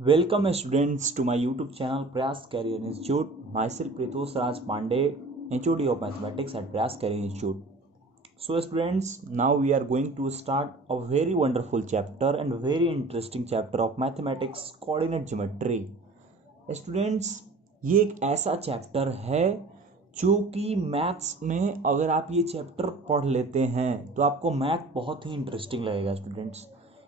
Welcome students to my YouTube channel Prayas Career Institute. Myself Pritosh Raj Pandey, HOD of Mathematics at Prayas Career Institute. So students, now we are going to start a very wonderful chapter and very interesting chapter of mathematics, coordinate geometry. Students, ये एक ऐसा chapter है जो कि maths में अगर आप ये चैप्टर पढ़ लेते हैं तो आपको मैथ बहुत ही इंटरेस्टिंग लगेगा स्टूडेंट्स।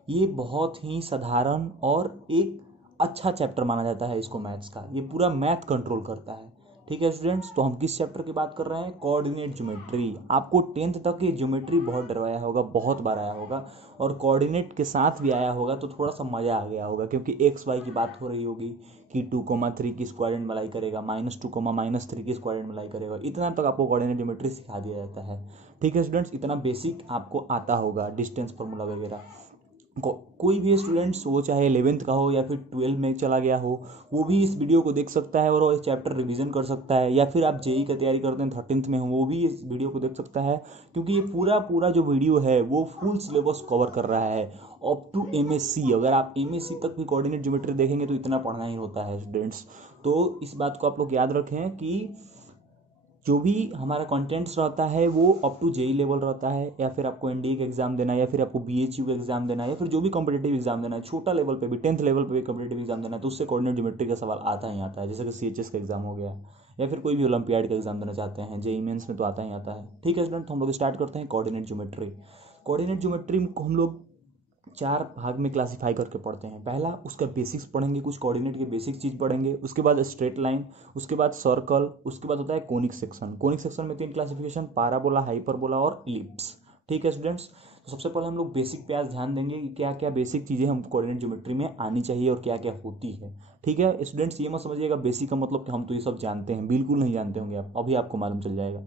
ये बहुत ही साधारण और एक अच्छा चैप्टर माना जाता है इसको मैथ्स का। ये पूरा मैथ कंट्रोल करता है। ठीक है स्टूडेंट्स, तो हम किस चैप्टर की बात कर रहे हैं? Coordinate geometry. आपको 10th तक ये ज्योमेट्री बहुत डरवाया होगा, बहुत बार आया होगा और कोऑर्डिनेट के साथ भी आया होगा तो थोड़ा सा मज़ा आ गया होगा, क्योंकि एक्स वाई की बात हो रही होगी कि 2,3 की स्क्वायर एंड मलाई करेगा, -2, -3 की स्क्वायर एंड मलाई करेगा। इतना तक आपको कोऑर्डिनेट ज्योमेट्री सिखा दिया जाता है। ठीक है स्टूडेंट्स, इतना बेसिक आपको आता होगा, डिस्टेंस फार्मूला वगैरह। कोई भी स्टूडेंट्स हो, चाहे 11th का हो या फिर 12 में चला गया हो, वो भी इस वीडियो को देख सकता है और चैप्टर रिवीजन कर सकता है। या फिर आप जेई का तैयारी करते हैं 13th में हो, वो भी इस वीडियो को देख सकता है, क्योंकि ये पूरा जो वीडियो है वो फुल सिलेबस कवर कर रहा है अप टू एमएससी। अगर आप एमएससी तक भी कोऑर्डिनेट ज्योमेट्री देखेंगे तो इतना पढ़ना ही होता है स्टूडेंट्स। तो इस बात को आप लोग याद रखें कि जो भी हमारा कंटेंट्स रहता है वो अप टू जेई लेवल रहता है, या फिर आपको एनडीए का एग्जाम देना है, या फिर आपको बीएचयू का एग्जाम देना है, या फिर जो भी कॉम्पिटेटिव एग्जाम देना है, छोटा लेवल पे भी 10th लेवल पे भी कॉम्पिटेटिव एग्जाम देना है, तो उससे कोऑर्डिनेट ज्योमेट्री का सवाल आता ही आता है। जैसे कि सीएचएस का एग्जाम हो गया, या फिर कोई भी ओलंपियाड का एग्जाम देना चाहते हैं, जेई मेंस में तो आता ही आता है। ठीक है स्टूडेंट, तो हम लोग स्टार्ट करते हैं कोऑर्डिनेट ज्योमेट्री। कोऑर्डिनेट ज्योमेट्री को हम लोग 4 भाग में क्लासीफाई करके पढ़ते हैं। पहला उसका बेसिक्स पढ़ेंगे, कुछ कोऑर्डिनेट के बेसिक चीज़ पढ़ेंगे। उसके बाद स्ट्रेट लाइन, उसके बाद सर्कल, उसके बाद होता है कोनिक सेक्शन। कोनिक सेक्शन में 3 क्लासिफिकेशन, पाराबोला, हाइपरबोला और इलिप्स। ठीक है स्टूडेंट्स, तो सबसे पहले हम लोग बेसिक पे आज ध्यान देंगे कि क्या क्या बेसिक चीज़ें हम कोऑर्डिनेट ज्योमेट्री में आनी चाहिए और क्या क्या होती है। ठीक है स्टूडेंट्स, ये मत समझिएगा बेसिक का मतलब कि हम तो ये सब जानते हैं, बिल्कुल नहीं जानते होंगे आप, अभी आपको मालूम चल जाएगा।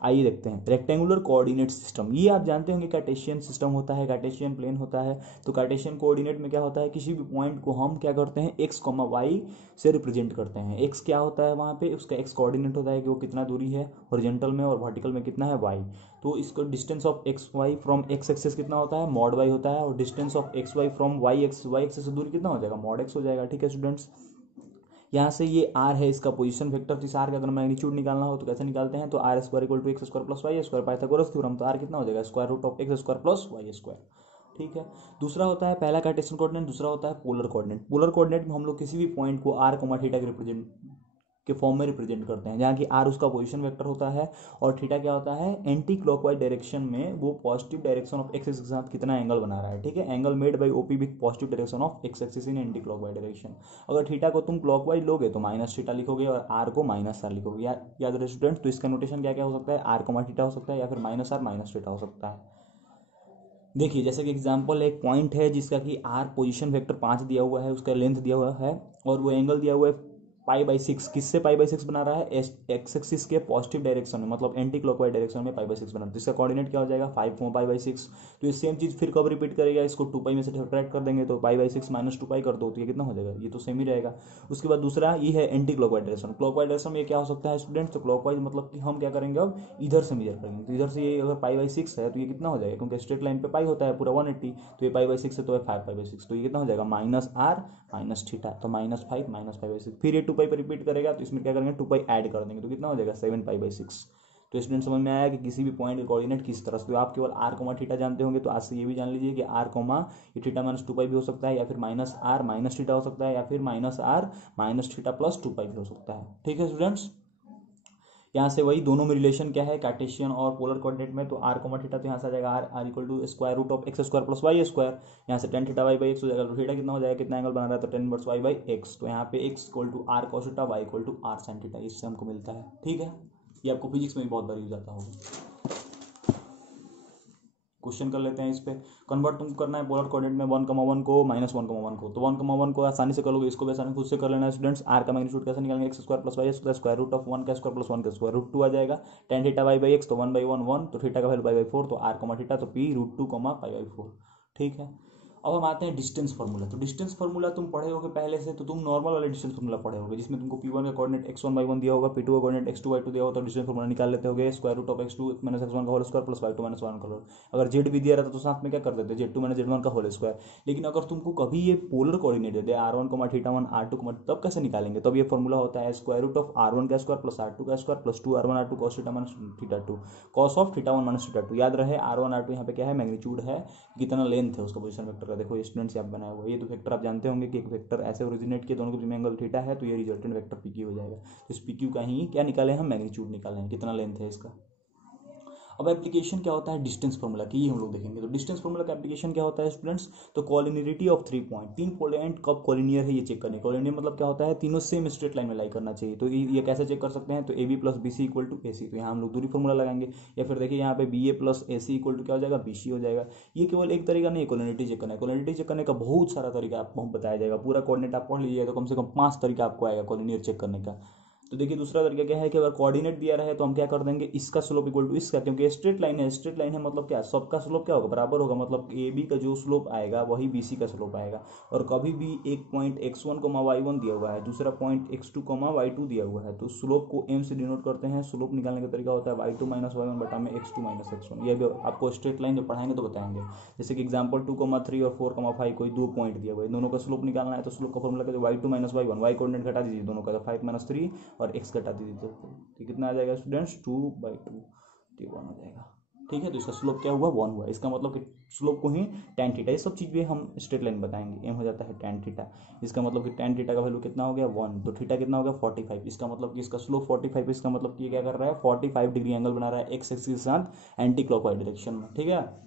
आइए देखते हैं रेक्टेंगुलर कोऑर्डिनेट सिस्टम। ये आप जानते होंगे कार्टेशियन सिस्टम होता है, कार्टेशियन प्लेन होता है। तो कार्टेशियन कोऑर्डिनेट में क्या होता है, किसी भी पॉइंट को हम क्या करते हैं, एक्स कॉमा वाई से रिप्रेजेंट करते हैं। एक्स क्या होता है वहाँ पे, उसका एक्स कोऑर्डिनेट होता है कि वो कितना दूरी है हॉरिजॉन्टल में, और वर्टिकल में कितना है वाई। तो इसको distance of x y from x axis कितना होता है, मॉड वाई होता है, और distance of x y from y axis से दूरी कितना हो जाएगा, मॉड एक्स हो जाएगा। ठीक है स्टूडेंट्स, यहाँ से ये आर है इसका पोजीशन वेक्टर। तो इस आर का अगर मैग्नीट्यूड निकालना हो तो कैसे निकालते हैं, तो r square equal to x square plus y square, Pythagoras theorem. तो आर कितना हो जाएगा, square root of x square plus y square. ठीक है, दूसरा होता है पहला कार्टेशियन कोऑर्डिनेट, दूसरा होता है पोलर कोऑर्डिनेट। पोलर कोऑर्डिनेट में हम लोग किसी भी पॉइंट को आर कोमा थीटा के रिप्रेजेंट के फॉर्म में रिप्रेजेंट करते हैं, जहाँ की आर उसका पोजीशन वेक्टर होता है और थीटा क्या होता है, एंटी क्लॉकवाइज डायरेक्शन में वो positive direction of x axis के साथ कितना एंगल बना रहा है। ठीक है, angle made by OP with positive direction of x axis in anti clockwise direction. अगर थीटा को तुम क्लॉकवाइज लोगे तो माइनस थीटा लिखोगे और आर को माइनस आर लिखोगे। याद रहे स्टूडेंट, तो इसका नोटेशन क्या क्या हो सकता है, आर कोमा थीटा हो सकता है, या फिर माइनस आर माइनस थीटा हो सकता है। देखिए जैसे कि एग्जांपल, एक पॉइंट है जिसका कि आर पोजीशन वेक्टर 5 दिया हुआ है, उसका लेंथ दिया हुआ है और वो एंगल दिया हुआ है पाई/6। किससे पाई/6 बना रहा है, एक्स एक्सिस के पॉजिटिव डायरेक्शन में, मतलब एंटी क्लॉकवाइज डायरेक्शन में पाई/6 बना रहा है। तो इसका कोऑर्डिनेट क्या हो जाएगा, 5, पाई/6। तो ये सेम चीज़ फिर कब रिपीट करेगा, इसको 2 पाई में से सब्ट्रैक्ट कर देंगे तो पाई/6 माइनस 2 पाई कर दो तो ये कितना हो जाएगा, ये तो सेम ही रहेगा। उसके बाद दूसरा ये है anti clockwise direction. Clockwise direction में क्या हो सकता है स्टूडेंट्स, तो क्लॉकवाइज मतलब कि हम क्या करेंगे, अब इधर से मेजर करेंगे। तो इधर से ये अगर पाई/6 है तो ये कितना हो जाएगा, क्योंकि स्ट्रेट लाइन पे पाई होता है पूरा 180, तो ये पाई/6 है तो 5 पाई/6, तो ये कितना हो जाएगा, माइनस आर माइनस थीटा, तो -5 -5/6। फिर ये 2 पाई पर रिपीट करेगा तो इसमें क्या करेंगे, 2 पाई ऐड कर देंगे तो कितना हो जाएगा, 7 पाई/6। तो स्टूडेंट समझ में आया कि किसी भी पॉइंट के कोऑर्डिनेट किस तरह से। तो आप केवल आर कोमा थीटा जानते होंगे, तो आज से ये भी जान लीजिए कि आर कोमा ये थीटा -2 पाई भी हो सकता है, या फिर माइनस आर माइनस थीटा हो सकता है, या फिर minus r minus theta plus 2 pi भी हो सकता है। ठीक है स्टूडेंट्स, यहाँ से वही दोनों में रिलेशन क्या है, कार्टेशियन और पोलर कोऑर्डिनेट में। तो आर कोमा थीटा, तो यहाँ से आ जाएगा r equal to square root of x square plus y square. यहाँ से tan theta y by x हो जाएगा। तो थीटा कितना हो जाएगा, कितना एंगल बना रहा है, तो 10 इनवर्स वाई बाई एक्स। तो यहाँ पे x equal to r cos theta, y equal to r sine theta, इससे हमको मिलता है। ठीक है, ये आपको फिजिक्स में भी बहुत बार यूज आता होगा। क्वेश्चन कर लेते हैं इस पे। कन्वर्ट तुमको करना है पोलर कोऑर्डिनेट में 1,1 को -1,1 को। तो 1,1 को आसानी से कर लोगे, इसको भी आसानी खुद से कर लेना है स्टूडेंट्स। आर का मैग्नीट्यूड कैसे निकालेंगे, x square plus y square, square root of 1 का स्क्वायर प्लस 1 का स्क्वायर, रूट 2 आ जाएगा। Tan theta y by x, तो 1/1 1, तो थीटा का वैल्यू पाई/4, तो आर कोमा थीटा, तो पी √2 पाई/4। ठीक है, अब हम आते हैं डिस्टेंस फार्मूला। तो डिस्टेंस फार्मूला तुम पढ़े होगे पहले से, तो तुम नॉर्मल वाला डिस्टेंस फार्मूला पढ़े होगे जिसमें तुमको P1 का कोऑर्डिनेट x1/1 दिया होगा, P2 का कोऑर्डिनेट x2/2 दिया होगा, तो डिस्टेंस फार्मूला निकाल लेते होगे √(x2 - x1) का whole square plus y2 - y1 का होल। अगर z भी दिया रहता तो साथ में क्या कर देते, z2 - z1 का होल स्क्वायर। लेकिन अगर तुमको कभी ये पोलर कोऑर्डिनेट दे दे r1, θ1, r2, तब कैसे निकालेंगे? तब ये फार्मूला होता है √(r1 का स्क्वायर प्लस r2 का square plus 2r1 r2 cos θ - θ2 cos of θ1 - θ2। याद रहे r1 r2 यहाँ पे क्या है, मैग्नीट्यूड है, कितना लेंथ है उसका पोजीशन वेक्टर का। देखो स्टूडेंट्स यहाँ बनाया हुआ है, ये तो वेक्टर आप जानते होंगे कि एक वेक्टर ऐसे ओरिजिनेट किए, दोनों के बीच में एंगल थीटा है, तो ये रिजल्टेंट वेक्टर PQ हो जाएगा। तो इस PQ का ही क्या निकाले हम, मैग्नीट्यूड निकाले हैं, कितना लेंथ है इसका। अब एप्लीकेशन क्या होता है डिस्टेंस फार्मूला की, हम लोग देखेंगे। तो डिस्टेंस फार्मूला का एप्लीकेशन क्या होता है स्टूडेंट्स, तो कॉलिनियरिटी ऑफ 3 पॉइंट, 3 पॉइंट कब कॉलिनियर है ये चेक करने। कॉलिनियर मतलब क्या होता है, तीनों सेम स्ट्रेट लाइन में लाई करना चाहिए। तो ये कैसे चेक कर सकते हैं, तो AB + BC = AC। तो यहाँ हम लोग दूरी फार्मूला लगाएंगे, या फिर देखिए यहाँ पे BA + AC = क्या हो जाएगा, BC हो जाएगा। ये केवल एक तरीका नहीं है कॉलिनियरिटी चेक करना है, कॉलिनियरिटी चेक करने का बहुत सारा तरीका आपको बताया जाएगा। पूरा कोऑर्डिनेट आप पढ़ लीजिएगा तो कम से कम 5 तरीका आपको आएगा कॉलिनियर चेक करने का। तो देखिए दूसरा तरीका क्या है कि अगर कोऑर्डिनेट दिया रहे तो हम क्या कर देंगे, इसका स्लोप = इसका, क्योंकि स्ट्रेट लाइन है, स्ट्रेट लाइन है मतलब क्या, सबका स्लोप क्या होगा, बराबर होगा। मतलब AB का जो स्लोप आएगा वही BC का स्लोप आएगा। और कभी भी एक पॉइंट x1, y1 दिया हुआ है, दूसरा पॉइंट x2, y2 दिया हुआ है, तो स्लोप को m से डिनोट करते हैं। स्लोप निकालने का तरीका होता है y2 - y1 बटा में x2 - x1। ये भी आपको स्ट्रेट लाइन जब पढ़ाएंगे तो बताएंगे। जैसे कि एग्जाम्पल 2, 3 और 4, 5 कोई 2 पॉइंट दिया हुआ है, दोनों का स्लोप निकालना है। तो स्लोप का फॉर्मूला क्या, y2 - y1, y कोऑर्डिनेट घटा दीजिए दोनों का, तो 5 - 3 और x घटा दीजिए, तो कितना आ जाएगा स्टूडेंट्स, 2/2, तो 1 हो जाएगा। ठीक है, तो इसका स्लोप क्या हुआ, 1 हुआ। इसका मतलब कि स्लोप को ही tan थीटा, ये सब चीज़ भी हम स्ट्रेट लाइन बताएंगे। m हो जाता है tan थीटा, इसका मतलब कि tan थीटा का वैल्यू कितना हो गया, 1। तो थीटा कितना हो गया, 45। इसका मतलब कि इसका स्लोप 45, इसका मतलब कि क्या कर रहा है, 45 डिग्री एंगल बना रहा है एक्स एक्सिस के साथ एंटी क्लॉकवाइज डायरेक्शन में। ठीक है,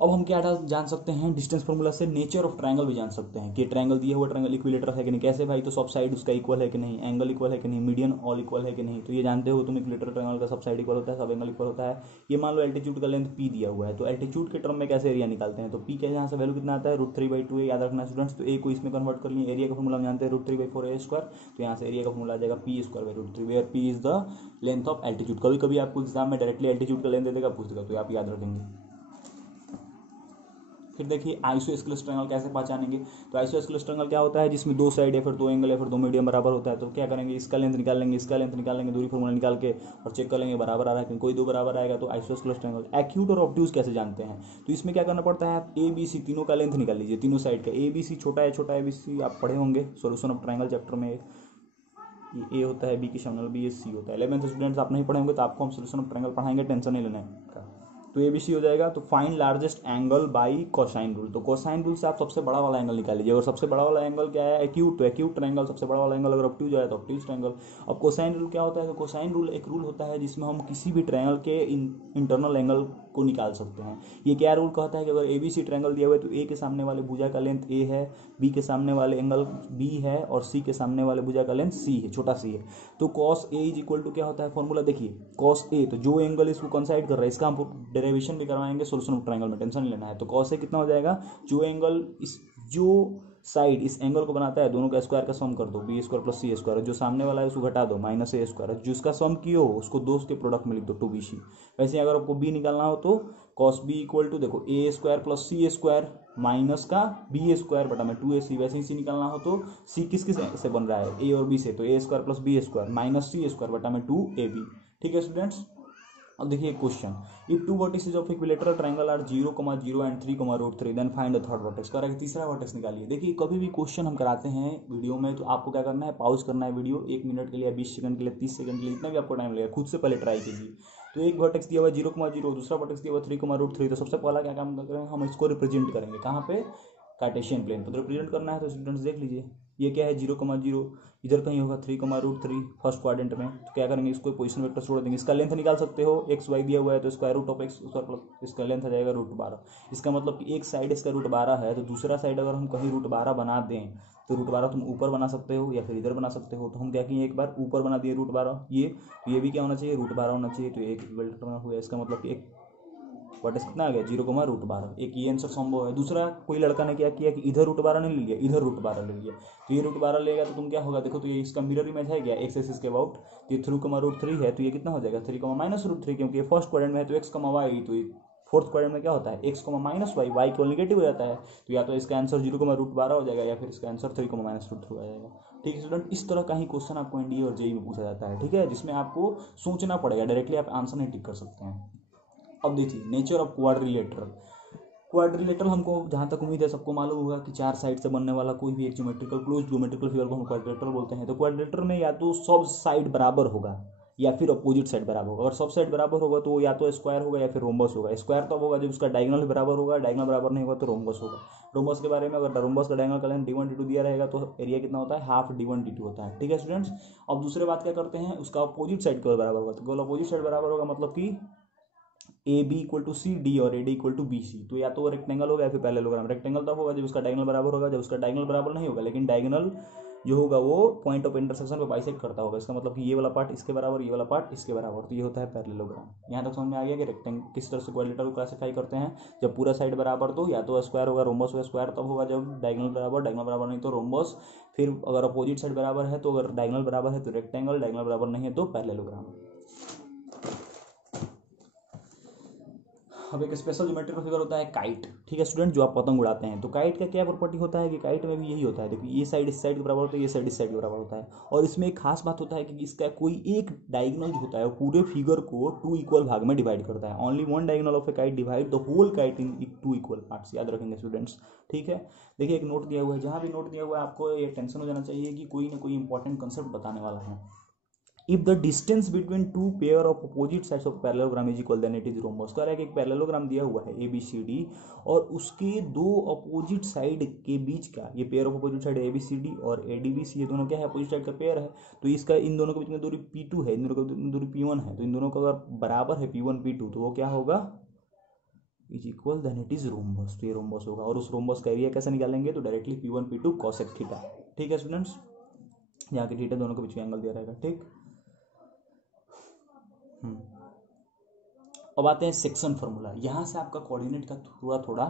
अब हम क्या जान सकते हैं डिस्टेंस फार्मूला से, नेचर ऑफ ट्रायंगल भी जान सकते हैं कि ट्रायंगल दिया हुआ ट्रायंगल इक्विलेटर है कि नहीं। कैसे भाई, तो सब साइड उसका इक्वल है कि नहीं, एंगल इक्वल है कि नहीं, मीडियन ऑल इक्वल है कि नहीं। तो ये जानते हो तुम, इक्विलेटर ट्रायंगल का सब साइड इक्वल होता है, सब एंगल इक्वल होता है। ये मान लो एल्टीट्यूड का लेंथ P दिया हुआ है, तो एल्टीट्यूड के टर्म में कैसे एरिया निकालते हैं, तो P के यहाँ से वैल्यू कितना आता है, √3/2 याद रखना स्टूडेंट्स। तो A को इसमें कन्वर्ट कर लिए, एरिया का फॉर्मूला हम जानते हैं √3/4a²। तो यहाँ से एरिया का फॉर्मूला आ जाएगा P²/√3, where P is the length of altitude. कभी कभी आपको एग्जाम में डायरेक्टली एल्टीट्यूड का लेंथ दे देगा, पूछ देगा, तो आप याद रखेंगे। फिर देखिए आइसोस्केलेस ट्रायंगल कैसे पहचानेंगे। तो आइसोस्केलेस ट्रायंगल क्या होता है, जिसमें 2 साइड या फिर 2 एंगल या फिर 2 मीडियम बराबर होता है। तो क्या करेंगे, इसका लेंथ निकाल लेंगे, इसका लेंथ निकाल लेंगे, दूरी फॉर्मूला निकाल के और चेक कर लेंगे बराबर आ रहा है कि कोई 2 बराबर आएगा, तो आइसोस्केलेस ट्रायंगल। एक्यूट और ऑब्ट्यूज कैसे जानते हैं, तो इसमें क्या करना पड़ता है, ABC तीनों का लेंथ निकाल लीजिए, तीनों साइड का। ABC छोटा है, छोटा ABC आप पढ़े होंगे सोल्यूशन ऑफ ट्रायंगल चैप्टर में। ये A होता है, B की सामने B, C होता है। 11th स्टूडेंट्स आप नहीं पढ़े होंगे तो आपको हम सोल्यूशन ऑफ ट्रायंगल पढ़ाएंगे, टेंशन नहीं लेना है। तो ABC हो जाएगा। तो find largest angle by cosine rule. तो कोसाइन रूल से आप सबसे बड़ा वाला एंगल निकाल लीजिए। और सबसे बड़ा वाला एंगल क्या है, एक्यूट, तो एक्यूट ट्रायंगल सबसे बड़ा वाला एंगल। अगर ऑब्ट्यूज आया तो ऑब्ट्यूज ट्रायंगल। अब कोसाइन रूल क्या होता है, तो कोसाइन रूल एक रूल होता है जिसमें हम किसी भी ट्रायंगल के इंटरनल एंगल को निकाल सकते हैं। ये क्या रूल कहता है कि अगर ABC ट्रायंगल दिया हुआ है तो A के सामने वाले भुजा का लेंथ A है, B के सामने वाले एंगल B है और C के सामने वाले भुजा का लेंथ C है, छोटा C है। तो cos A = क्या होता है फॉर्मूला, देखिए cos A, तो जो एंगल इसको कंसाइड कर रहा है, इसका हम डेरिवेशन भी करवाएंगे सोल्यूशन ऑफ ट्रायंगल में, टेंशन नहीं लेना है। तो cos A कितना हो जाएगा, जो एंगल जो साइड इस एंगल को बनाता है, दोनों का स्क्वायर का सम कर दो, B² + C²। जो सामने वाला है उसको घटा दो, -A²। जिसका सम किए हो उसको 2 के प्रोडक्ट में लिख दो, 2BC। वैसे अगर आपको B निकालना हो तो cos B = देखो A² + C² माइनस का B² बटा में 2AC। वैसे ही C निकालना हो तो C किस किस से बन रहा है, A और B से, तो A² + B² माइनस C² बटा में 2AB। ठीक है स्टूडेंट्स। अब देखिए question, if 2 vertices of equilateral triangle are 0, 0 and 3, √3 then find the third vertex. कह रहा है तीसरा वर्टेक्स निकालिए। देखिए कभी भी क्वेश्चन हम कराते हैं वीडियो में तो आपको क्या करना है, पॉज करना है वीडियो 1 मिनट के लिए, 20 सेकंड के लिए, 30 सेकंड के लिए, जितना भी आपको टाइम लगेगा, खुद से पहले ट्राई कीजिए। तो एक वर्टेक्स दिया हुआ है 0, 0, दूसरा वर्टेक्स दिया हुआ 3, √3। तो सबसे पहला क्या काम करेंगे, हम इसको रिप्रेजेंट करेंगे कहाँ पे, कार्टेशियन प्लेन पर। तो रिप्रेजेंट करना है तो स्टूडेंट्स देख लीजिए, ये क्या है 0, 0, इधर कहीं होगा 3, √3 फर्स्ट क्वाड्रेंट में। तो क्या करेंगे, इसको पोजीशन वेक्टर छोड़ देंगे। इसका लेंथ निकाल सकते हो, XY दिया हुआ है तो √(x²) इसका लेंथ आ जाएगा √12। इसका मतलब कि एक साइड इसका √12 है, तो दूसरा साइड अगर हम कहीं √12 बना दें तो √12 तुम ऊपर बना सकते हो या फिर इधर बना सकते हो। तो हम क्या किए, एक बार ऊपर बना दिए √12, ये भी क्या होना चाहिए, √12 होना चाहिए। तो एक इक्विलेटरल हुआ, इसका मतलब कि एक वर्टेक्स कितना आ गया, 0, √12। एक ये आंसर संभव है। दूसरा कोई लड़का ने क्या किया कि इधर √12 नहीं ले लिया, इधर √12 ले लिया। तो ये √12 लेगा तो तुम क्या होगा, देखो तो ये इसका मिरर इमेज है क्या, एक्स एक्सिस के अबाउट। तो ये 3, √3 है, तो ये कितना हो जाएगा 3, -√3, क्योंकि ये फर्स्ट क्वाड्रेंट में है तो x, y, तो फोर्थ क्वाड्रेंट में क्या होता है x माइनस वाई, वाई केवल निगेटिव हो जाता है, तो या तो इसका आंसर 0,√12 हो जाएगा या फिर इसका आंसर 3,-√3 आ जाएगा। ठीक है स्टूडेंट, इस तरह का ही क्वेश्चन आपको एनडीए और जेईई में पूछा जाता है। ठीक है, जिसमें आपको सोचना पड़ेगा, डायरेक्टली आप आंसर नहीं टिक कर सकते हैं। अब देखिए नेचर ऑफ क्वाड्रिलेटरल। क्वाड्रिलेटरल हमको जहाँ तक उम्मीद है सबको मालूम होगा कि 4 साइड से बनने वाला कोई भी एक ज्योमेट्रिकल क्लोज ज्योमेट्रिकल फिगर को हम क्वाड्रिलेटरल बोलते हैं। तो क्वाड्रिलेटरल में या तो सब साइड बराबर होगा या फिर अपोजिट साइड बराबर होगा। अगर सब साइड बराबर होगा तो या तो स्क्वायर होगा या फिर रोम्बस होगा। स्क्वायर तब होगा जब उसका डायगोनल बराबर होगा, डायगोनल बराबर नहीं होगा तो रोम्बस होगा। रोम्बस के बारे में, अगर रोम्बस का डायगोनल का लेंथ d1 d2 दिया रहेगा तो एरिया कितना होता है, हाफ d1 d2 होता है। ठीक है स्टूडेंट्स, अब दूसरे बात क्या करते हैं, उसका अपोजिट साइड केवल बराबर होगा। तो केवल अपोजिट साइड बराबर होगा मतलब कि A B equal to C D और A D equal to B C. तो या तो रेक्टेंगल होगा या फिर पैरेललोग्राम। रेक्टेंगल तब होगा जब उसका डायगोनल बराबर होगा, जब उसका डायगोनल बराबर नहीं होगा लेकिन डायगोनल जो होगा वो पॉइंट ऑफ इंटरसेक्शन पे बाइसेक्ट करता होगा। इसका मतलब कि ये वाला पार्ट इसके बराबर, ये वाला पार्ट इसके बराबर, तो ये होता है पैरेललोग्राम। यहाँ तक समझ में आ गया कि रेक्टेंगल किस तरह से क्वाड्रिलेटरल को क्लासिफाई करते हैं। जब पूरा साइड बराबर तो या तो स्क्वायर होगा, रोम्बस होगा। स्क्वायर तब होगा जब डायगोनल बराबर, डायगोनल बराबर नहीं तो रोम्बस। फिर अगर अपोजिट साइड बराबर है तो, अगर डायगोनल बराबर है तो रेक्टेंगल, डायगोनल बराबर नहीं है तो पैरेललोग्राम। अब एक स्पेशल ज्योमेट्रिकल फिगर होता है काइट। ठीक है स्टूडेंट, जो आप पतंग उड़ाते हैं, तो काइट का क्या प्रॉपर्टी होता है कि काइट में भी यही होता है। देखिए ये साइड इस साइड के बराबर होता है, ये साइड इस साइड के बराबर होता है। और इसमें एक खास बात होता है कि इसका कोई एक डायगोनल जो होता है वो पूरे फिगर को 2 इक्वल भाग में डिवाइड करता है। Only one diagonal of a kite divide the whole kite in 2 equal parts. याद रखेंगे स्टूडेंट्स। ठीक है, देखिए एक नोट दिया हुआ है, जहाँ भी नोट दिया हुआ है आपको ये टेंशन हो जाना चाहिए कि कोई ना कोई इंपॉर्टेंट कंसेप्ट बताने वाला है। If the distance between two pair of opposite sides of parallelogram is equal, then it is rhombus। कह रहा है कि एक पैरेललोग्राम दिया हुआ है ए बी सी डी और उसके दो अपोजिट साइड के बीच का, ये pair of opposite side A B C D और ए डी बी सी, ये दोनों क्या है, अपोजिट साइड का पेयर है। तो इसका इन दोनों के बीच में दूरी P2 है, इन दोनों की दूरी P1 है। तो इन दोनों का अगर बराबर है P1 P2 तो वो क्या होगा, is equal, then it is rhombus. तो ये रोम्बस होगा। और उस रोम्बस का एरिया कैसे निकालेंगे, तो directly P1 P2 cosec theta. ठीक है स्टूडेंट्स, यहाँ के थीटा दोनों के बीच में एंगल दिया रहेगा। ठीक, अब आते हैं सेक्शन फार्मूला। यहाँ से आपका कोऑर्डिनेट का थोड़ा थोड़ा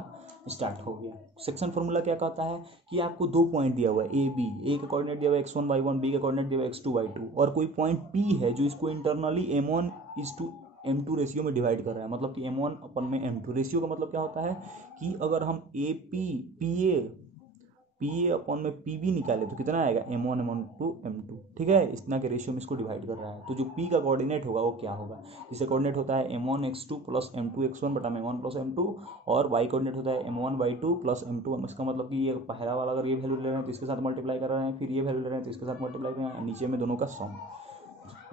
स्टार्ट हो गया। सेक्शन फार्मूला क्या कहता है कि आपको 2 पॉइंट दिया हुआ है ए बी, ए का कोऑर्डिनेट दिया हुआ है x1 y1, बी का कोऑर्डिनेट दिया हुआ है x2 y2, और कोई पॉइंट p है जो इसको इंटरनली m1:m2 रेशियो में डिवाइड कर रहा है। मतलब कि m1/m2 रेशियो का मतलब क्या होता है कि अगर हम पी ए अपॉन में पी बी निकाले तो कितना आएगा, m1/m2। ठीक है, इतना के रेशियो में इसको डिवाइड कर रहा है। तो जो p का कोऑर्डिनेट होगा वो क्या होगा, जिससे कोऑर्डिनेट होता है m1x2 प्लस m2x1 बटा m1 प्लस m2, और y कोऑर्डिनेट होता है m1y2 प्लस m2। इसका मतलब कि ये पहला वाला अगर ये वैल्यू ले रहे हैं तो इसके साथ मल्टीप्लाई कर रहे हैं, फिर ये वैल्यू ले रहे हैं तो इसके साथ मल्टीप्लाई कर रहे हैं, नीचे में दोनों का सम।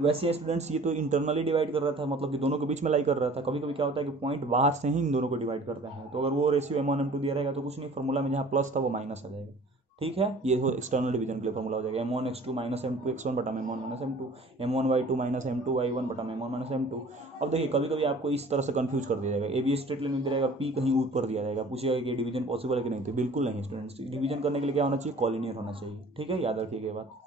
वैसे स्टूडेंट्स ये तो इंटरनली डिवाइड कर रहा था, मतलब कि दोनों के बीच में लाई कर रहा था। कभी कभी क्या होता है कि पॉइंट बाहर से ही इन दोनों को डिवाइड करते हैं। तो अगर वो रेशियो m1 m2 दिया रहेगा तो कुछ नहीं, फॉर्मूला में जहाँ प्लस था वो माइनस आ जाएगा। ठीक है, ये हो एक्सटर्नल डिवीजन के लिए फॉर्मूला हो जाएगा m1x2 माइनस m2x1 बटा m1 minus m2, m1y2 minus m2y1 बटा m1 माइनस m2। अब देखिए कभी कभी आपको इस तरह से कंफ्यूज कर दिया जाएगा, ए बी स्ट्रेट लाइन में दिया रहेगा, p कहीं ऊपर दिया रहेगा, पूछेगा कि डिवीजन पॉसिबल है कि नहीं। तो बिल्कुल नहीं स्टूडेंट्स, डिवीजन करने के लिए क्या होना चाहिए, कॉलिनियर होना चाहिए। ठीक है, याद रखिएगा ये बात।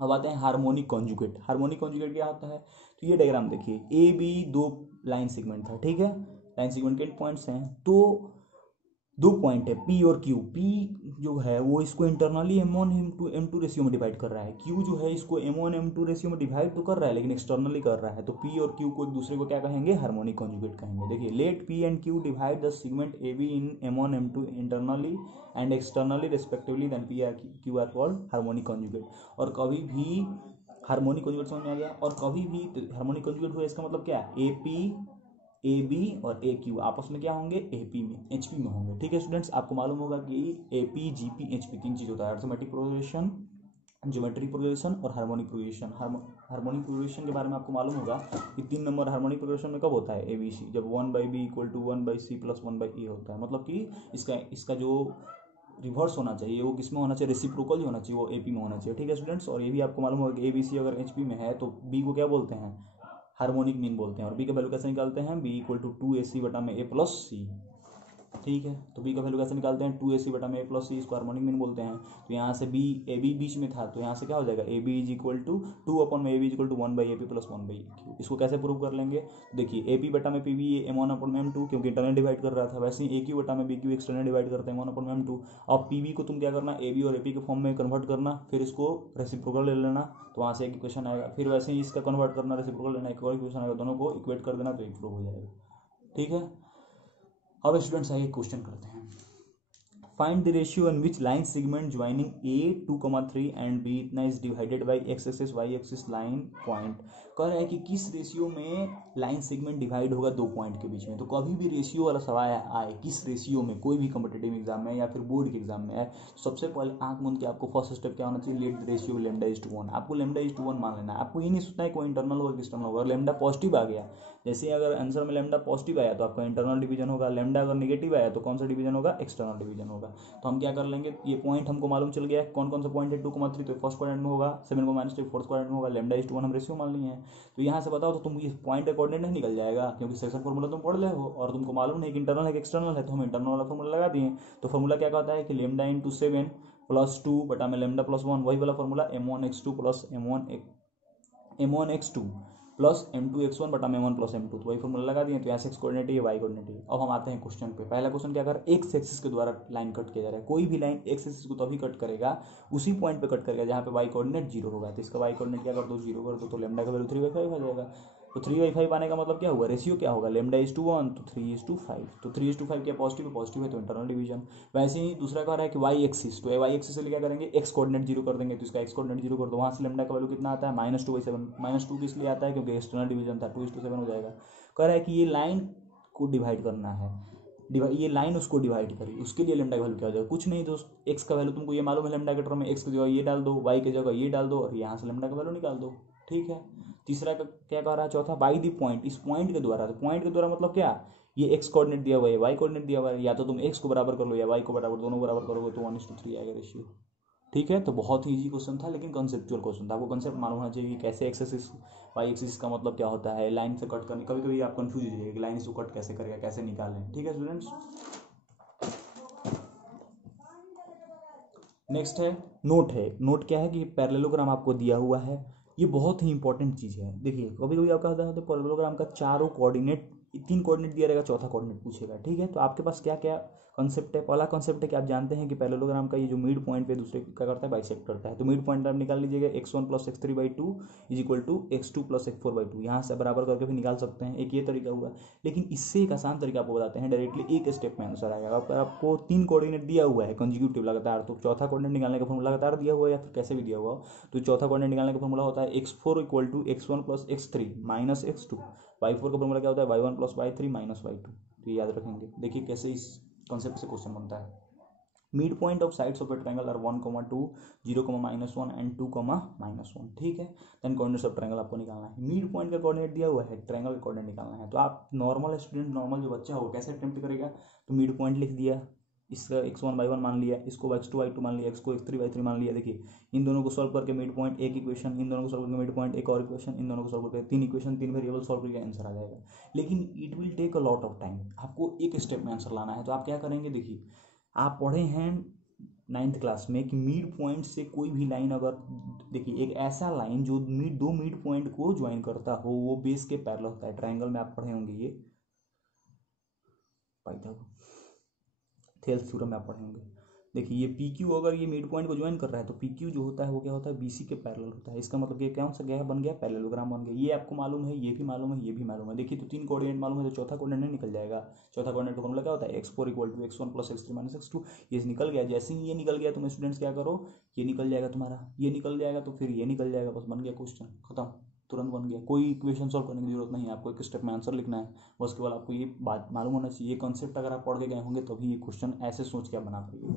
अब आते हैं हार्मोनिक कॉन्जुगेट। हार्मोनिक कॉन्जुगेट क्या होता है, तो ये डायग्राम देखिए, ए बी 2 लाइन सेगमेंट था। ठीक है, लाइन सेगमेंट के एंड पॉइंट्स हैं, तो 2 पॉइंट है पी और क्यू। पी जो है वो इसको इंटरनली m1/m2 रेशियो में डिवाइड कर रहा है, क्यू जो है इसको m1/m2 रेशियो में डिवाइड तो कर रहा है लेकिन एक्सटर्नली कर रहा है। तो पी और क्यू को एक दूसरे को क्या कहेंगे, हार्मोनिक कॉन्जुगेट कहेंगे। देखिए, let P and Q divide the segment A B इन m1/m2 internally and externally respectively, then P Q are called harmonic conjugate. और कभी भी हार्मोनिक कॉन्जुगेट समझ में आ गया, और कभी भी हार्मोनिक कॉन्जुगेट हुआ इसका मतलब क्या है, ए बी और ए क्यू आपस में क्या होंगे, ए पी में, एच पी में होंगे। ठीक है स्टूडेंट्स, आपको मालूम होगा कि A P G P H P 3 चीज़ होता है, अर्थमेटिक प्रोग्रेशन, ज्योमेट्रिक प्रोग्रेशन और हार्मोनिक प्रोग्रेशन। हार्मोनिक प्रोग्रेशन के बारे में आपको मालूम होगा कि 3 नंबर हार्मोनिक प्रोग्रेशन में कब होता है, ए बी सी, जब 1/b equal to 1/c plus 1/e होता है। मतलब कि इसका जो रिवर्स होना चाहिए वो किस में होना चाहिए, रेसिप्रोकल जो होना चाहिए वो ए पी में होना चाहिए। ठीक है स्टूडेंट्स, और ये भी आपको मालूम होगा कि ए बी सी अगर एच पी में है तो बी को क्या बोलते हैं, हार्मोनिक मीन बोलते हैं। और बी का वैल्यू कैसे निकालते हैं, बी इक्वल टू 2ac बटा में a प्लस सी। ठीक है, तो बी का वैल्यू कैसे निकालते हैं, 2ac बटा में a प्लस सी, इसको हार्मोनिक मीन बोलते हैं। तो यहाँ से बी ए बी बीच में था तो यहाँ से क्या हो जाएगा, A B is equal to 2/ab equal to 1/ap plus 1/aq। इसको कैसे प्रूव कर लेंगे, देखिए ए पी बटा में पी बी m1/m2 क्योंकि इंटरनल डिवाइड कर रहा था, वैसे ही ए क्यू बटा में बी क्यू एक्सटर्नल डिवाइड करते हैं m1/m2। अब पी बी को तुम क्या करना, ए बी और ए पी के फॉर्म में कन्वर्ट करना, फिर इसको रेसिप्रोकल ले लेना, तो वहाँ से एक इक्वेशन आएगा। फिर वैसे ही इसका कन्वर्ट करना, रेसिप्रोकल लेना, एक और इक्वेशन आएगा, दोनों को इक्वेट कर देना तो एक प्रूव हो जाएगा। ठीक है, अब स्टूडेंट्स आइए क्वेश्चन करते हैं। Find the ratio in which line segment joining A 2,3 and B इतना is divided by X axis Y axis line point. कह रहा है कि किस रेशियो में लाइन सेगमेंट डिवाइड होगा दो पॉइंट के बीच में। तो कभी भी रेशियो वाला सवाल आए किस रेशियो में, कोई भी कॉम्पिटेटिव एग्जाम में या फिर बोर्ड के एग्जाम में आए, सबसे पहले आंख मूंद के आपको फर्स्ट स्टेप क्या होना चाहिए, let the ratio lambda is to 1। आपको लेमडा इज टू 1 मान लेना है। आपको ये नहीं सोचना है कोई इंटरनल होगा एक्सटर्नल होगा। लेमडा पॉजिटिव आ गया, जैसे अगर आंसर में लेमडा पॉजिटिव आया तो आपका इंटरनल डिवीजन होगा। लेमडा अगर नेगेटिव आया तो कौन सा डिवीजन होगा, एक्सटर्नल डिवीजन होगा। तो हम क्या कर लेंगे, ये पॉइंट हमको मालूम चल गया है कौन कौन सा पॉइंट है, 2,3 तो फर्स्ट क्वाड्रेंट में होगा, 7,-3 फोर्थ क्वाड्रेंट में होगा, लेमडा इज टू 1 हम रेशियो मान लिए हैं। तो यहाँ से बताओ तो तुम इस पॉइंट का कोऑर्डिनेट नहीं निकल जाएगा, क्योंकि सेक्शन फॉर्मूला तुम पढ़ ले हो और तुमको मालूम नहीं कि इंटरनल है कि एक्सटर्नल है। तो हम इंटरनल वाला फॉर्मूला लगा दिए। तो फॉर्मूला क्या कहता है कि लेमडा इंटू 7 प्लस 2 बटा में लेमडा प्लस 1, वही वाला formula m1x2 plus m1x2 plus m2x1 बटा में m1 प्लस m2, तो वही फॉर्मूला लगा दिए। तो यहाँ से एक्स कोऑर्डिनेट है, वाई कोऑर्डिनेट है। अब हम आते हैं क्वेश्चन पे। पहला क्वेश्चन क्या कर, एक्स एक्सिस के द्वारा लाइन कट किया जा रहा है। कोई भी लाइन एक्स एक्सिस को तभी कट करेगा, उसी पॉइंट पे कट करेगा जहाँ पे वाई कोऑर्डिनेट 0 होगा। तो इसका वाई कोऑर्डिनेट क्या कर दो, 0 कर दो, तो लेमडा का वैल्यू 3/5 आ जाएगा। तो 3/5 आने का मतलब क्या हुआ, रेशियो क्या होगा, लेमडा इज टू 1 तो 3:5। तो 3:5 क्या पॉजिटिव है तो इंटरनल डिवीजन। वैसे ही दूसरा कह रहा है कि वाई एक्सिस, तो वाई एक्सिस से क्या करेंगे, एक्स कोऑर्डिनेट 0 कर देंगे। तो इसका एक्स कोऑर्डिनेट 0 कर दो, वहाँ से लेमडा का वैल्यू कितना आता है, -2/7। -2 किस लिए आता है, क्योंकि एक्सटर्नल डिवीजन था, 2:7 हो जाएगा। कह रहा है कि ये लाइन को डिवाइड करना है, ये लाइन उसको डिवाइड करी, उसके लिए लेमडा का वैल्यू क्या हो जाएगा, कुछ नहीं दोस्त, एक्स का वैल्यू तुमको ये मालूम है लेमडा के टर्म में, एक्स की जगह ये डाल दो, वाई की जगह ये डाल दो और यहाँ से लेमडा का वैल्यू निकाल दो। ठीक है। तीसरा का क्या कह रहा है, चौथा बाई दी पॉइंट, इस पॉइंट के द्वारा। तो पॉइंट के द्वारा मतलब क्या, ये एक्स कोऑर्डिनेट दिया हुआ है, वाई कोऑर्डिनेट दिया हुआ है, या तो तुम एक्स को बराबर कर लो या वाई को बराबर, दोनों बराबर करोगे तो 1:3 आएगा रेशियो। ठीक है। तो बहुत ही ईजी क्वेश्चन था, लेकिन कंसेप्चुअल क्वेश्चन था। आपको कंसेप्ट मालूम होना चाहिए कि कैसे एक्स एक्सिस वाई एक्सिस का मतलब क्या होता है, लाइन से कट करने। कभी कभी आप कंफ्यूज हो जाइए कि लाइन से कट कैसे करेगा, कैसे निकालें। ठीक है स्टूडेंट्स। नेक्स्ट है नोट है। नोट क्या है कि पैरेललोग्राम आपको दिया हुआ है, ये बहुत ही इंपॉर्टेंट चीज़ है। देखिए कभी कभी आपका होता है तो पैरेललोग्राम का चारों कोऑर्डिनेट, 3 कोऑर्डिनेट दिया रहेगा, चौथा कोऑर्डिनेट पूछेगा। ठीक है। तो आपके पास क्या क्या कॉन्सेप्ट है, पहला कॉन्सेप्ट है कि आप जानते हैं कि पैरेललोग्राम का ये जो मिड पॉइंट पे दूसरे क्या करता है, बाइसेक्ट करता है। तो मिड पॉइंट आप निकाल लीजिएगा, x1 plus x3/2 is equal to x2 plus x4/2। यहाँ से बराबर करके भी निकाल सकते हैं, एक ये तरीका हुआ। लेकिन इससे एक आसान तरीका आपको बताते हैं, डायरेक्टली एक स्टेप में आंसर आएगा। अगर आपको 3 कोऑर्डिनेट दिया हुआ है कंजिक्यूटिव लगातार, तो चौथा कोऑर्डिनेट निकालने का फॉर्मूला लगातार दिया हुआ है या फिर कैसे भी दिया हुआ हो, तो चौथा कोऑर्डिनेट निकालने का फॉर्मूला होता है x4 equal to x1 plus x3 minus x2। y4 का फॉर्मूला क्या होता है, y1 plus y3 minus y2। तो ये याद रखेंगे। देखिए कैसे इस कॉन्सेप्ट से क्वेश्चन बनता है। Mid point of sides of a triangle are 1,2 0, -1 and 2, -1। ठीक है। देन कोऑर्डिनेट्स ऑफ ट्रायंगल आपको निकालना है। मिड पॉइंट का कोऑर्डिनेट दिया हुआ है, ट्रायंगल का कोऑर्डिनेट निकालना है। तो आप नॉर्मल स्टूडेंट, नॉर्मल जो बच्चा होगा कैसे अटेम्प्ट करेगा, तो मिड पॉइंट लिख दिया, इसका x1/1 मान लिया, इसको x2/2 मान लिया, इसको x3/3 मान लिया। देखिए इन दोनों को सॉल्व करके मिड पॉइंट एक इक्वेशन, इन दोनों को सॉल्व करके मिड पॉइंट एक और इक्वेशन, इन दोनों को सॉल्व करके 3 इक्वेशन, 3 वेरिएबल सॉल्व करके आंसर आ जाएगा। लेकिन it will take a lot of time, आपको एक स्टेप में आंसर लाना है। तो आप क्या करेंगे, देखिए आप पढ़े हैं 9th क्लास में कि मिड पॉइंट से कोई भी लाइन अगर, देखिए एक ऐसा लाइन जो दो मिड पॉइंट को ज्वाइन करता हो वो बेस के पैरेलल होता है। ट्रायंगल में आप पढ़े होंगे, ये थेल्स थ्योरम में आप पढ़े होंगे। देखिए ये पी क्यू अगर ये मिड पॉइंट को ज्वाइन कर रहा है तो पी क्यू जो होता है वो क्या होता है, बीसी के पैरेलल होता है। इसका मतलब ये क्या सा गया, बन गया पैरेललोग्राम बन गया। ये आपको मालूम है, ये भी मालूम है, ये भी मालूम है। देखिए तो 3 कोऑर्डिनेट मालूम है तो चौथा कोऑर्डिनेट निकल जाएगा। चौथा कोऑर्डिनेट का फॉर्मूला क्या होता है, x4 equal to x1 plus x3 minus x2। ये निकल गया। जैसे ही ये निकल गया तुम स्टूडेंट्स क्या करो, ये निकल जाएगा तुम्हारा, ये निकल जाएगा तो फिर ये निकल जाएगा, बस बन गया क्वेश्चन खत्म, तुरंत बन गया। कोई इक्वेशन सॉल्व करने की जरूरत नहीं है, आपको एक स्टेप में आंसर लिखना है बस। केवल आपको ये बात मालूम होना चाहिए, ये कॉन्सेप्ट अगर आप पढ़ के गए होंगे तभी ये क्वेश्चन ऐसे सोच के आप बना पाइए।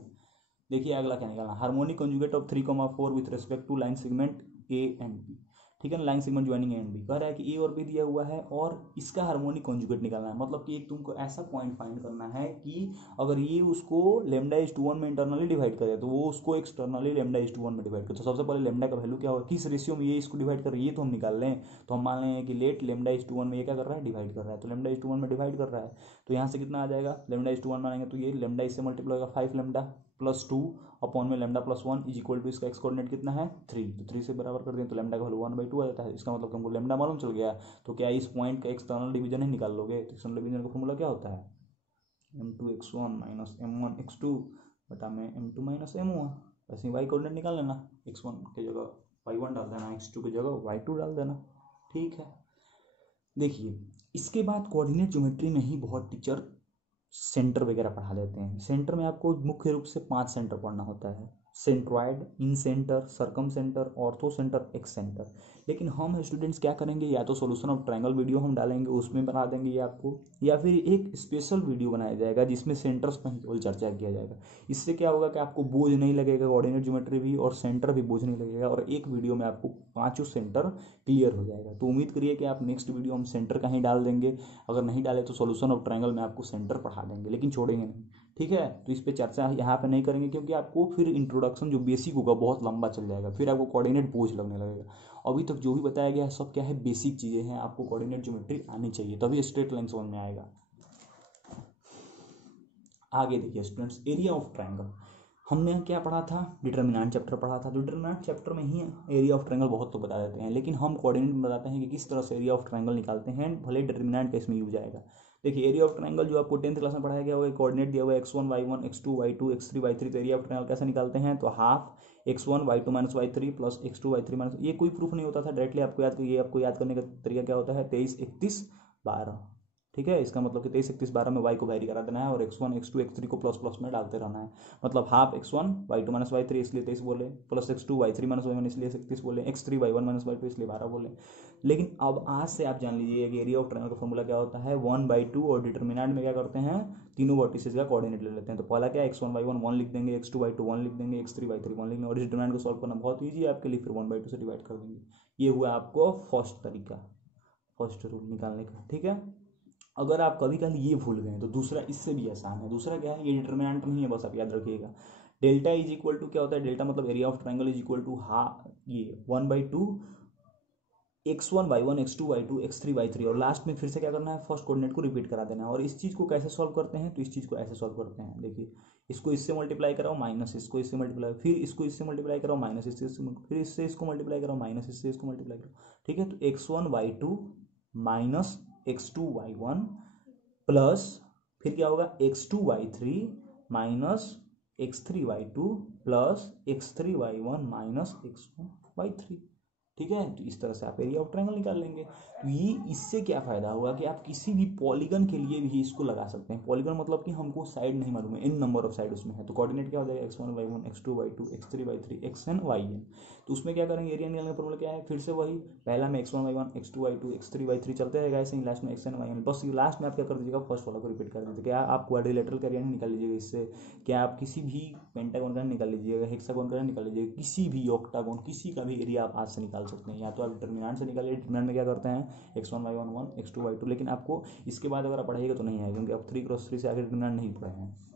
देखिए अगला क्या निकालना, harmonic conjugate of 3,4 with respect to line segment A and B. ठीक है ना, line segment joining A and B. कह रहा है कि ए और बी दिया हुआ है और इसका हार्मोनिक कंजुगेट निकालना है। मतलब कि एक तुमको ऐसा पॉइंट फाइंड करना है कि अगर ये उसको लेमडा इज टू 1 में इंटरनली डिवाइड करे तो वो उसको एक्सटर्नली लेमडा इज टू 1 में डिवाइड करे। तो सबसे पहले लेमडा का वैल्यू क्या होगा, किस रेशियो में ये इसको डिवाइड कर रही है, ये तो हम निकाल लें। तो हम मान लें कि लेट लेमडा इज टू 1 में ये क्या कर रहा है, डिवाइड कर रहा है। तो लेमडा इज टू 1 में डिवाइड कर रहा है तो यहाँ से कितना आ जाएगा, लेमडा इज टू 1 मानेंगे तो ये लेमडा इससे मल्टीप्लाई होगा 5 लेमडा प्लस 2 अपॉन में lambda plus 1 is equal to इसका एक्स कोऑर्डिनेट कितना है 3। तो 3 से बराबर कर दें तो लेमडा का वैल्यू 1/2 आ जाता है। इसका मतलब तुमको लेमडा मालूम चल गया। तो क्या इस पॉइंट का एक्सटर्नल डिवीजन ही निकाल लोगे। तो एक्सटर्नल डिवीजन का फॉर्मूला क्या होता है, m2x1 माइनस m1x2 बटा में m2 माइनस m1। वैसे ही वाई कोऑर्डिनेट निकाल लेना, x1 की जगह y1 डाल देना, x2 की जगह y2 डाल देना। ठीक है। देखिए इसके बाद कोऑर्डिनेट ज्योमेट्री में ही बहुत टीचर सेंटर वगैरह पढ़ा देते हैं। सेंटर में आपको मुख्य रूप से 5 सेंटर पढ़ना होता है, centroid, incentre, circumcentre, orthocentre, excentre. लेकिन हम स्टूडेंट्स क्या करेंगे, या तो सॉल्यूशन ऑफ ट्रायंगल वीडियो हम डालेंगे, उसमें बना देंगे ये आपको, या फिर एक स्पेशल वीडियो बनाया जाएगा जिसमें सेंटर्स पर केवल चर्चा किया जाएगा। इससे क्या होगा कि आपको बोझ नहीं लगेगा, कोऑर्डिनेट ज्योमेट्री भी और सेंटर भी बोझ नहीं लगेगा, और एक वीडियो में आपको 5 सेंटर क्लियर हो जाएगा। तो उम्मीद करिए कि आप नेक्स्ट वीडियो हम सेंटर कहीं डाल देंगे, अगर नहीं डाले तो सॉल्यूशन ऑफ ट्रायंगल में आपको सेंटर पढ़ा देंगे, लेकिन छोड़ेंगे नहीं। ठीक है, तो इस पे चर्चा यहाँ पे नहीं करेंगे, क्योंकि आपको फिर इंट्रोडक्शन जो बेसिक होगा बहुत लंबा चल जाएगा, फिर आपको कोऑर्डिनेट बोझ लगने लगेगा। अभी तक जो भी बताया गया है सब क्या है, बेसिक चीज़ें हैं। आपको कोऑर्डिनेट ज्योमेट्री आनी चाहिए, तभी स्ट्रेट लाइन समझ में आएगा। आगे देखिए स्टूडेंट्स, एरिया ऑफ ट्रायंगल हमने क्या पढ़ा था, डिटर्मिनेंट चैप्टर पढ़ा था। डिटर्मिनेंट चैप्टर में ही एरिया ऑफ ट्रायंगल बहुत तो बता देते हैं, लेकिन हम कोऑर्डिनेट में बताते हैं कि किस तरह से एरिया ऑफ ट्रायंगल निकालते हैं, भले डिटर्मिनेंट केस में यूज आएगा। देखिए एरिया ऑफ ट्रायंगल जो आपको 10th क्लास में पढ़ाया गया हुआ है, कोऑर्डिनेट दिया हुआ है x1 y1 x2 y2 x3 y3। तो एरिया ऑफ ट्रायंगल कैसे निकालते हैं, तो half x1 y2 minus y3 plus x2 y3 minus, ये कोई प्रूफ नहीं होता था, डायरेक्टली आपको याद, ये आपको याद करने का तरीका क्या होता है, 23 31 12। ठीक है, इसका मतलब कि 23 31 12 में y को वैरी करा देना है, और x1 x2 x3 को प्लस प्लस में डालते रहना है। मतलब half x1 y2 minus y3 इसलिए 23 बोले, plus x2 y3 minus y1 इसलिए 31 बोले, x3 y1 माइनस y2 इसलिए 12 बोले। लेकिन अब आज से आप जान लीजिए कि एरिया ऑफ ट्रायंगल का फॉर्मूला क्या होता है, 1/2, और डिटर्मिनेंट में क्या करते हैं, तीनों वर्टिसेस का कोऑर्डिनेट ले लेते हैं। तो पहला क्या है, x1 y1 1 लिख देंगे, x2 y2 1 लिख देंगे, x3 y3 1 लिख देंगे, और इस डिटर्मिनेंट को सॉल्व करना बहुत ईजी है आपके लिए, फिर 1/2 से डिवाइड कर देंगे। ये हुआ आपको फर्स्ट तरीका, फर्स्ट रूल निकालने का। ठीक है, अगर आप कभी कभी ये भूल गए तो दूसरा इससे भी आसान है। दूसरा क्या है, ये डिटर्मिनेंट नहीं है, बस आप याद रखिएगा। डेल्टा इज इक्वल टू क्या होता है, डेल्टा मतलब area of triangle is equal to ये 1/2 x1 y1 x2 y2 x3 y3, और लास्ट में फिर से क्या करना है, फर्स्ट कोऑर्डिनेट को रिपीट करा देना है। और इस चीज़ को कैसे सॉल्व करते हैं, तो इस चीज़ को ऐसे सॉल्व करते हैं। देखिए इसको इससे मल्टीप्लाई कराओ, माइनस इसको इससे मल्टीप्लाई, फिर इसको इससे मल्टीप्लाई कराओ, माइनस इससे फिर इससे इसको मल्टीप्लाई कराओ, माइनस इससे इसको मल्टीप्लाई करो। ठीक है, तो x1 y2 minus x2 y1 plus फिर क्या होगा, x2 y3 minus x3 y2 plus x3 y1 minus x1 y3। ठीक है, तो इस तरह से आप एरिया ऑफ ट्रायंगल निकाल लेंगे। तो ये इससे क्या फ़ायदा हुआ कि आप किसी भी पॉलीगन के लिए भी इसको लगा सकते हैं। पॉलीगन मतलब कि हमको साइड नहीं मालूम है, इन नंबर ऑफ साइड उसमें है, तो कोऑर्डिनेट क्या हो जाएगा, x1 y1 x2 y2 x3 y3 xn yn। तो उसमें क्या करेंगे, एरिया निकालने का फॉर्मूला क्या है, फिर से वही, पहला में x1 y1 x2 y2 x3 y3 चलते रहेगा ऐसे ही, लास्ट में xn yn। बस ये लास्ट में आप क्या कर दीजिएगा, फर्स्ट वाला को रिपीट कर दीजिए। क्या आप क्वाड्रिलेटरल का एरिया निकाल लीजिएगा इससे, क्या आप किसी भी पेंटागन का निकाल लीजिएगा, हेक्सागन का निकाल लीजिएगा, किसी भी ऑक्टागन, किसी का भी एरिया आप आज से निकाल सकते हैं। या तो आप डिटर्मिनेंट से निकालिए, डिटर्मिनेंट में क्या करते हैं, x1 y1 1 x2 y2। लेकिन आपको इसके बाद अगर आप पढ़ाइएगा तो नहीं आएगा, क्योंकि आप 3x3 से आगे डिटर्मिनेंट नहीं पढ़े हैं।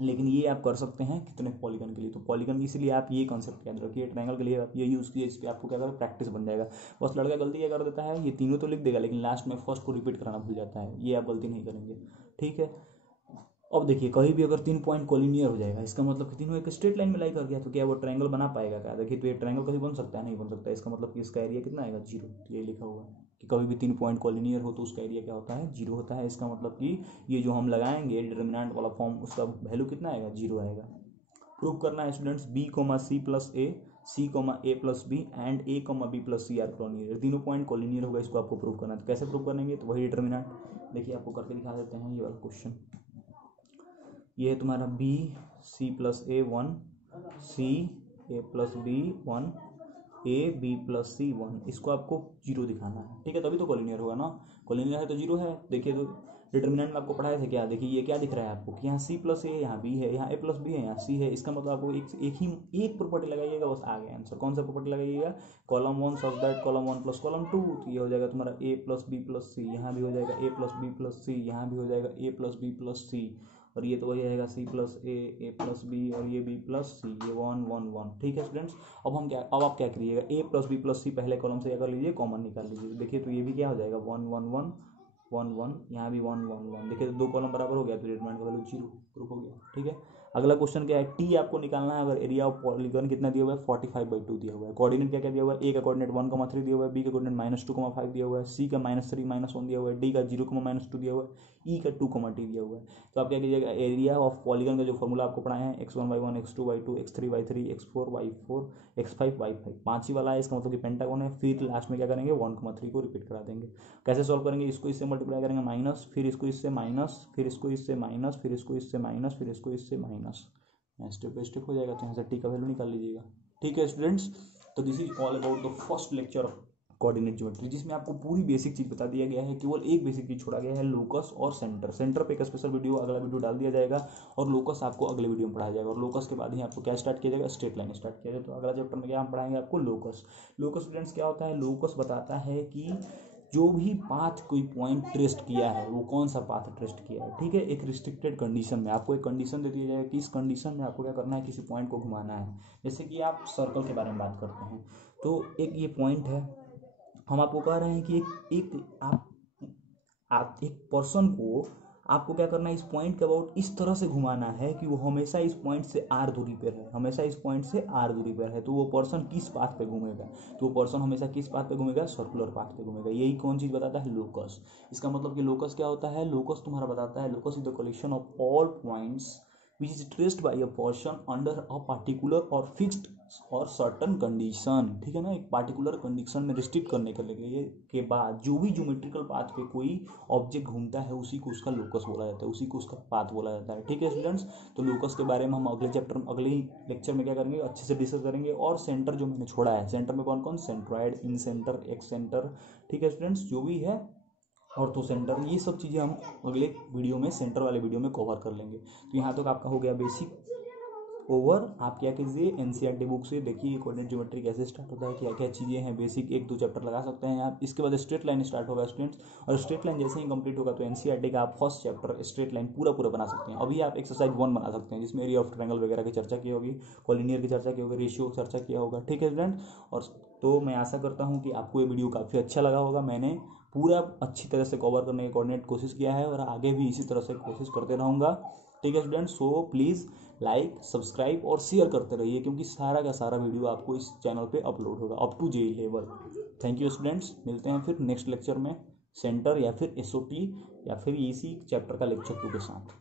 लेकिन ये आप कर सकते हैं कितने पॉलीगन के लिए, तो पॉलीगन इसलिए आप ये कॉन्सेप्ट याद रखिए, ट्रायंगल के लिए आप ये यूज़ कीजिए, इस पर आपको क्या करें, प्रैक्टिस बन जाएगा। बस लड़का गलती क्या कर देता है, ये तीनों तो लिख देगा लेकिन लास्ट में फर्स्ट को रिपीट कराना भूल जाता है, ये आप गलती नहीं करेंगे। ठीक है, अब देखिए कहीं भी अगर 3 पॉइंट कोलिनियर हो जाएगा, इसका मतलब कि तीनों एक स्ट्रेट लाइन में लाई कर गया, तो क्या वो ट्रायंगल बना पाएगा क्या, देखिए तो ये ट्रायंगल कभी बन सकता है, नहीं बन सकता। इसका मतलब कि इसका एरिया कितना आएगा, 0। ये लिखा हुआ है कि कभी भी 3 पॉइंट कोलिनियर हो तो उसका एरिया क्या होता है, 0 होता है। इसका मतलब कि ये जो हम लगाएंगे डिटर्मिनेंट वाला फॉर्म, उसका वैल्यू कितना आएगा, 0 आएगा। प्रूव करना है students, b c plus a c a plus b and a b plus c are collinear, तीनों पॉइंट कोलिनियर होगा, इसको आपको प्रूव करना है। तो कैसे प्रूव करेंगे, तो वही डिटर्मिनेंट, देखिए आपको करके दिखा देते हैं। ये वाला क्वेश्चन, ये है तुम्हारा b c plus a 1 c a plus b 1 a b plus c 1, इसको आपको 0 दिखाना है। ठीक है, तभी तो कोलिनियर होगा ना, कोलिनियर है तो 0 है। देखिए तो डिटर्मिनेंट में आपको पढ़ाए थे क्या, देखिए ये क्या दिख रहा है आपको कि यहाँ c प्लस a, यहाँ b है, यहाँ a प्लस b है, यहाँ c है। इसका मतलब आपको एक प्रॉपर्टी लगाइएगा, बस आ गया आंसर। कौन सा प्रॉपर्टी लगाइएगा, column 1 such that column 1 plus column 2, तो ये हो जाएगा तुम्हारा a plus b plus c, यहाँ भी हो जाएगा a plus b plus c, यहाँ भी हो जाएगा a plus b plus c, और ये तो वही आएगा c plus a plus b, और ये b प्लस c, ये 1 1 1। ठीक है स्टूडेंट्स, अब आप क्या करिएगा, a plus b plus c पहले कॉलम से क्या कर लीजिए, कॉमन निकाल लीजिए। देखिए तो ये भी क्या हो जाएगा, 1 1 1 1 1, यहाँ भी 1 1 1। देखिए तो 2 कॉलम बराबर हो गया, तो डिटर्मिनेंट का वैल्यू 0 प्रूफ हो गया। ठीक है, अगला क्वेश्चन क्या है, टी आपको निकालना है। अगर एरिया ऑफ पॉलीगन कितना दिया हुआ है, 45/2 दिया हुआ है। कोऑर्डिनेट क्या क्या दिया हुआ है, ए का कोऑर्डिनेट 1,3 दिया हुआ है, बी का कोऑर्डिनेट -2,5 दिया हुआ है, सी का -3 -1 दिया हुआ है, डी का 0,-2 दिया हुआ है, ई का 2,t दिया हुआ है। तो आप क्या कीजिएगा, एरिया ऑफ पॉलीगन का जो फॉर्मूला आपको पढ़ाए हैं, x1/1 x2/2 x3/3 x4/4 x5/5, 5 ही वाला है, इसका मतलब कि पेंटागन है। फिर लास्ट में क्या करेंगे, 1,3 को रिपीट करा देंगे। कैसे सॉल्व करेंगे, इसको इससे मल्टीप्लाई करेंगे माइनस, फिर इसको इससे माइनस, फिर इसको इससे माइनस, फिर इसको इससे माइनस, फिर इसको इससे माइनस, स्टेप बाय स्टेप हो जाएगा। तो यहाँ से टी का वैल्यू निकाल लीजिएगा। ठीक है स्टूडेंट्स, तो this is all about the first lecture of coordinate geometry, जिसमें आपको पूरी बेसिक चीज बता दिया गया है। केवल एक बेसिक चीज छोड़ा गया है, लोकस और सेंटर। सेंटर पे एक स्पेशल वीडियो, अगला वीडियो डाल दिया जाएगा, और लोकस आपको अगले वीडियो में पढ़ाया जाएगा। और लोकस के बाद ही आपको क्या स्टार्ट किया जाएगा, स्ट्रेट लाइन स्टार्ट किया जाएगा। तो अगला चैप्टर में क्या हम पढ़ाएंगे आपको, लोकस। लोकस स्टूडेंट्स क्या होता है, लोकस बताता है कि जो भी पाथ कोई पॉइंट ट्रेस्ट किया है, वो कौन सा पाथ ट्रेस्ट किया है। ठीक है, एक रिस्ट्रिक्टेड कंडीशन में आपको एक कंडीशन दे दिया जाएगा कि इस कंडीशन में आपको क्या करना है, किसी पॉइंट को घुमाना है। जैसे कि आप सर्कल के बारे में बात करते हैं, तो एक ये पॉइंट है, हम आपको कह रहे हैं कि आप एक पर्सन को आपको क्या करना है, इस पॉइंट के अबाउट इस तरह से घुमाना है कि वो हमेशा इस पॉइंट से आर दूरी पर है, हमेशा इस पॉइंट से आर दूरी पर है। तो वो पर्सन किस पाथ पे घूमेगा, तो वो पर्सन हमेशा किस पाथ पे घूमेगा, सर्कुलर पाथ पे घूमेगा। यही कौन चीज़ बताता है, लोकस। इसका मतलब कि लोकस क्या होता है, लोकस तुम्हारा बताता है, locus is the collection of all points which is traced by a person under a particular or fixed और certain condition। ठीक है ना, एक पार्टिकुलर कंडीशन में रिस्ट्रिक्ट करने के लिए के बाद जो भी ज्योमेट्रिकल पाथ पे कोई ऑब्जेक्ट घूमता है, उसी को उसका लोकस बोला जाता है, उसी को उसका पाथ बोला जाता है। ठीक है स्टूडेंट्स, तो लोकस के बारे में हम अगले चैप्टर में, अगले लेक्चर में क्या करेंगे, अच्छे से डिस्कस करेंगे। और सेंटर जो मैंने छोड़ा है, सेंटर में कौन कौन, सेंट्रॉइड, इन सेंटर, एक्स सेंटर, ठीक है स्टूडेंट्स, जो भी है, ऑर्थो सेंटर, ये सब चीज़ें हम अगले वीडियो में, सेंटर वाले वीडियो में कवर कर लेंगे। तो यहाँ तक आपका हो गया बेसिक ओवर। आप क्या कीजिए, एनसीईआरटी बुक से देखिए कोऑर्डिनेट ज्योमेट्री कैसे स्टार्ट होता है, क्या क्या चीज़ें हैं बेसिक, 1-2 चैप्टर लगा सकते हैं आप। इसके बाद स्ट्रेट लाइन स्टार्ट होगा स्टूडेंट्स, और स्ट्रेट लाइन जैसे ही कंप्लीट होगा तो एनसीईआरटी का आप फर्स्ट चैप्टर स्ट्रेट लाइन पूरा बना सकते हैं। अभी आप एक्सरसाइज 1 बना सकते हैं, जिसमें एरिया ऑफ ट्रायंगल वगैरह की चर्चा की होगी, कॉलिनियर की चर्चा की होगी, रेशियो की चर्चा किया होगा। ठीक है स्टूडेंट, और तो मैं आशा करता हूँ कि आपको ये वीडियो काफ़ी अच्छा लगा होगा। मैंने पूरा अच्छी तरह से कवर करने की कोऑर्डिनेट कोशिश किया है, और आगे भी इसी तरह से कोशिश करते रहूँगा। ठीक है students, so please like, subscribe और शेयर करते रहिए, क्योंकि सारा का सारा वीडियो आपको इस चैनल पे अपलोड होगा up to JEE level. Thank you students, मिलते हैं फिर नेक्स्ट लेक्चर में, सेंटर या फिर एसओटी या फिर इसी चैप्टर का लेक्चर 2 के साथ।